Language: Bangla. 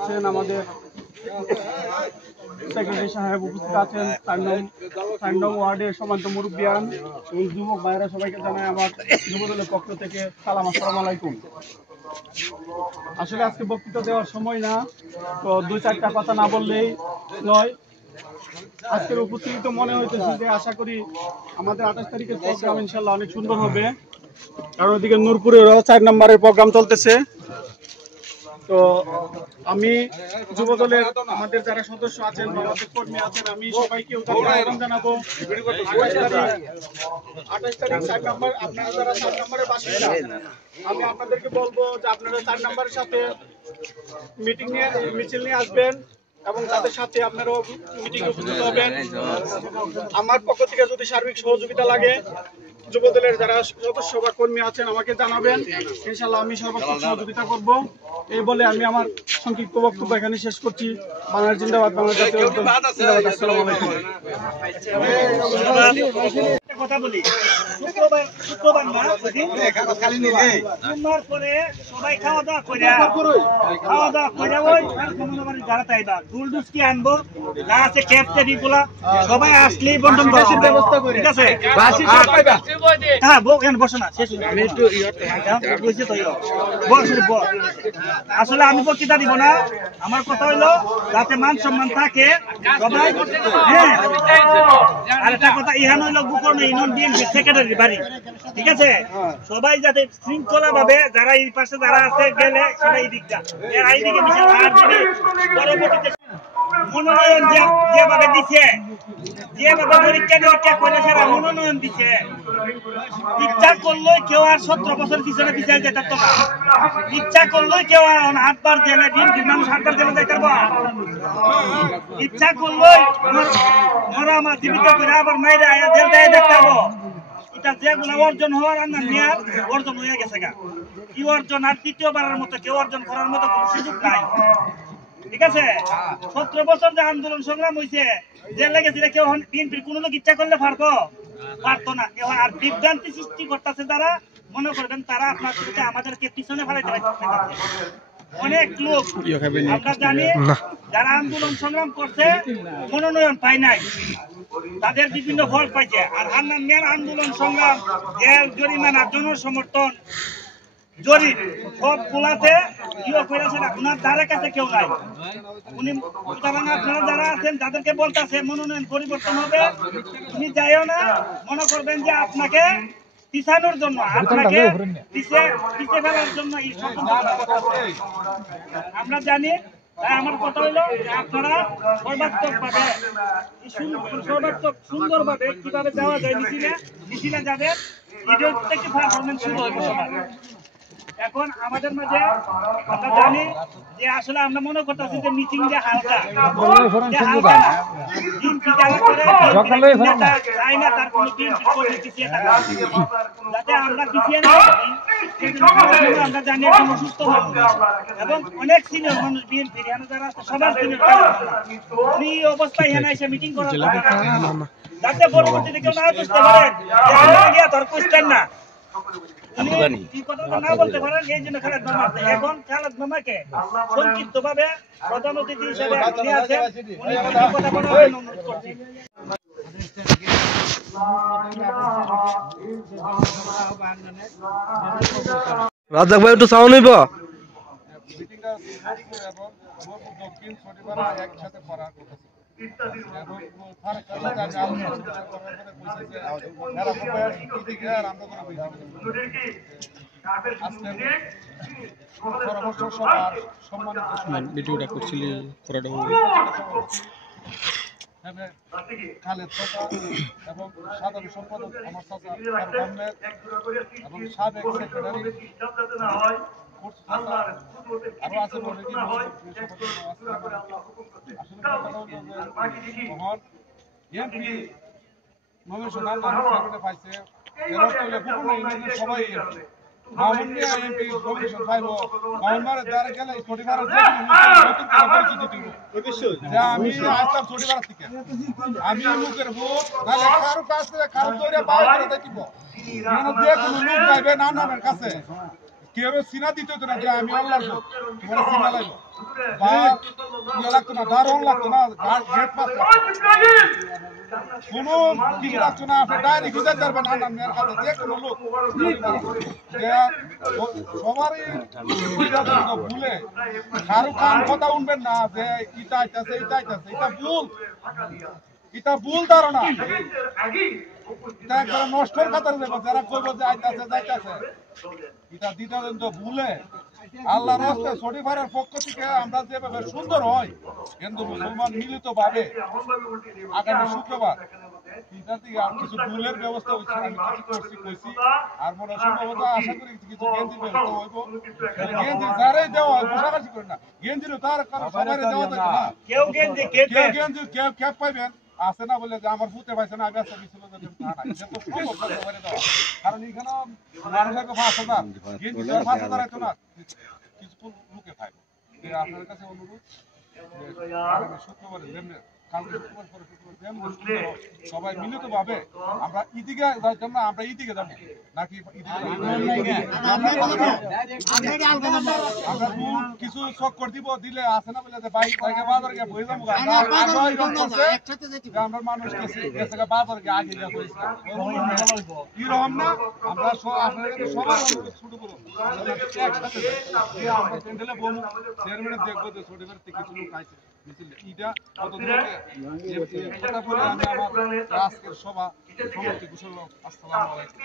আমাদের সেক্রেটারি সাহেব উপস্থিত আছেন, 4 নং ওয়ার্ডের সম্মানিত মুরব্বিয়ান এবং যুবক ভাইরা, সবাইকে জানাই আমার যুবদলের পক্ষ থেকে সালাম, আসসালামু আলাইকুম। আসলে আজকে বক্তৃতা দেওয়ার সময় না, তো 2-4টা কথা না বললেই নয়। আজকের উপস্থিত মনে হইতেছে যে আশা করি আমাদের 28 তারিখের প্রোগ্রাম ইনশাল্লাহ অনেক সুন্দর হবে, কারণ ওইদিকে নূরপুরেরও 4 নম্বরের প্রোগ্রাম চলতেছে। তো আমি যুবদলের আমাদের যারা সদস্য আছেন বা কর্মী আছেন, আমি সবাইকে আহ্বান জানাবো 28 তারিখ 4 নম্বর, আপনারা যারা 4 নম্বরের বাসিন্দা, আমি আপনাদেরকে বলবো যে আপনারা 4 নম্বরের সাথে মিছিল নিয়ে আসবেন এবং তাদের সাথে আপনারাও মিটিং উপস্থিত হবেন। আমার পক্ষ থেকে যদি সার্বিক সহযোগিতা লাগে, যুবদলের যারা সদস্য বা কর্মী আছেন আমাকে জানাবেন, ইনশাল্লাহ আমি সর্বোচ্চ সহযোগিতা করব। এই বলে আমি আমার সংক্ষিপ্ত বক্তব্য এখানে শেষ করছি। বাংলাদেশ জিন্দাবাদ, বাংলাদেশ জাতীয়তাবাদী জিন্দাবাদ। আসসালামু আলাইকুম। কথা বলি, শুক্রবার না সোমবার পরে সবাই খাওয়া দাওয়া করে ওই দাঁড়াতে আইবা, দুলডুস কি আনবো যা আছে ক্যাপটেরি গুলা সবাই আসলেই বন্ধন ব্যবস্থা করে, ঠিক আছে? হ্যাঁ বসো না, শেষ আসলে আমি বক্তৃতা দিব না, আমার কথা হইলো যাতে মান সম্মান থাকে সবাই। হ্যাঁ, আর একটা কথা, ইহান হইলো গোকর্ণ ইউনিয়ন বিএনপি সেক্রেটারি বাড়ি, ঠিক আছে? সবাই যাতে শৃঙ্খলা ভাবে যারা এই পাশে যারা আছে গেলে সেটা এই দিকটা এইদিকে মিশে, আর যদি পরবর্তীতে মনোনয়ন যেভাবে দিচ্ছে, যেভাবে পরীক্ষা করে সেটা মনোনয়ন দিচ্ছে, ইচ্ছা করলো কেউ আর 17 বছর পিছনে পিছিয়ে যেতে তো না, ইচ্ছা করলো কেউ আর 8 বার জেলে, বিএনপির মানুষ 8 বার জেলে যাইতে পারবো, ইচ্ছা করলো মরা আমার জীবিত করে আবার মাইরে আয়া জেল দেয় দেখতে পাবো। এটা যেগুলো অর্জন হওয়ার নেয়ার অর্জন হয়ে গেছে গা, কি অর্জন আর তৃতীয়বারের মতো কেউ অর্জন করার মতো কোনো সুযোগ নাই, ঠিক আছে? 17 বছর যে আন্দোলন সংগ্রাম হয়েছে, জেল লেগেছে, কেউ বিএনপির কোন লোক ইচ্ছা করলে পারতো না। আর বিভ্রান্তি সৃষ্টি করতেছে যারা, মনে করবেন তারা আপনার আমাদেরকে পিছনে ফেলাইতে পারতেছে। অনেক লোক আমরা জানি যারা আন্দোলন সংগ্রাম করছে মনোনয়ন পায় নাই, তাদের বিভিন্ন ফল পাইছে। আর হান্নান মিয়ার আন্দোলন সংগ্রাম, জেল, জরিমানা, জনসমর্থন, জরিপ সব গুলাতে ওনার ধারে কাছে কেউ নাই। উনি সুতরাং আপনারা যারা আছেন তাদেরকে বলতেছে মনোনয়ন পরিবর্তন হবে, উনি যাইও না, মনে করবেন যে আপনাকে পিছানোর জন্য, আপনাকে পিছিয়ে ফেলার জন্য এই আমরা জানি। তাই আমার কথা হইলো আপনারা সর্বাত্মক সুন্দরভাবে কিভাবে যাওয়া যায় মিছিলে যাবেন, ভিডিও থেকে পারফরমেন্স শুরু হবে সবার। এখন আমাদের মাঝে আমরা জানি যে আসলে আমরা মনে করতেছি যে মিটিং যে হালকা চাই না, তার কোনো পিছিয়ে থাকা যাতে আমরা পিছিয়ে না, আমরা জানি একজন অসুস্থ মানুষ এবং অনেক সিনিয়র মানুষ বিএনপি যারা আছে সবার সিনিয়র, উনি অবস্থায় এখানে এসে মিটিং করার যাতে পরবর্তীতে কেউ না বুঝতে পারেন যে আমরা গিয়া তোর বুঝতেন না, না বলতে পারেন। এই জন্য খালেদ মামা, এখন খালেদ মামাকে সংক্ষিপ্ত ভাবে প্রধান অতিথি হিসেবে নিয়ে আসেন, উনি কথা বলার জন্য অনুরোধ করছি। রাজাক ভাই একটু সাউন্ড হইব। ভিডিওটা করছিলি খালেদ চাচা এবং সাধারণ সম্পাদক আমার চাচা এবং সাবেক সেক্রেটারি আরো আছে পাইছে সবাই আমি আসতাম ছোটবেলা থেকে, আমি লোকের ভোট কারো কাছে কারো তৈরি পাওয়া দিব, যে কোনো লোক যাইবে নানার কাছে কেউ চিনা দিত না যে আমি আল্লাহর লোক, তোমার চিনা লাগলো বা ইয়ে লাগতো না, দারোয়ান লাগতো না, গেট পাস কোনো কিছু লাগতো না, আপনি ডায়েরি খুঁজে যাবেন আন্নার মেয়ের কাছে যে কোনো লোক সবারই ভুলে কারো কান কথা উঠবেন না যে ইটা আইতাছে এটা আইতাছে, এটা ভুল ধারণা, এটা একবার নষ্টের কাতারে দেবো যারা কইব যে আইতাছে যাইতাছে, এটা দিটা কিন্তু ভুলে আল্লাহর রাস্তায় শরীফারের পক্ষ থেকে আমরা যেভাবে সুন্দর হয় হিন্দু মুসলমান মিলিত ভাবে আগামী শুক্রবার এটা থেকে আর কিছু ভুলের ব্যবস্থা হচ্ছে, আমি কিছু করছি কইছি আর মনে সম্ভবত আশা করি কিছু গেঞ্জির ব্যবস্থা হইব, গেঞ্জি যারাই দেওয়া হয় ঘোষাঘাষি করে না, গেঞ্জিরও তার সবাই দেওয়া থাকে না, কেউ গেঞ্জি কেউ গেঞ্জি কেউ ক্যাপ পাইবেন আছে না বলে যে আমার ফুটে পাইছে না, আমি আসতে মিছিল কারণ এখানে মানুষ লাগবে 5,000 গেঞ্জি 5,000 হয়তো না, কিছু লোকে পাইব। আপনার কাছে অনুরোধ শুক্রবারে সবাই মিলিত ভাবে আমরা ইদিকে যাইতাম না, আমরা ইদিকে যাবো নাকি আমরা কিছু চক্কর দিব দিলে আছে না বলে যে বাইক থেকে বাজার গিয়ে বই যাবো, আমরা মানুষ গেছে বাজার গিয়ে আগে গিয়ে এরকম না, আমরা আপনার সবার ছোট বড় একসাথে প্যান্ডেলে বমু চেয়ারম্যানের দেখবো যে ছোট থেকে কিছু লোক আইছে ইটা কত কথা বলে আমি আমার আজকের সভা সমাপ্তি ঘোষণা করলাম। আসসালামু আলাইকুম।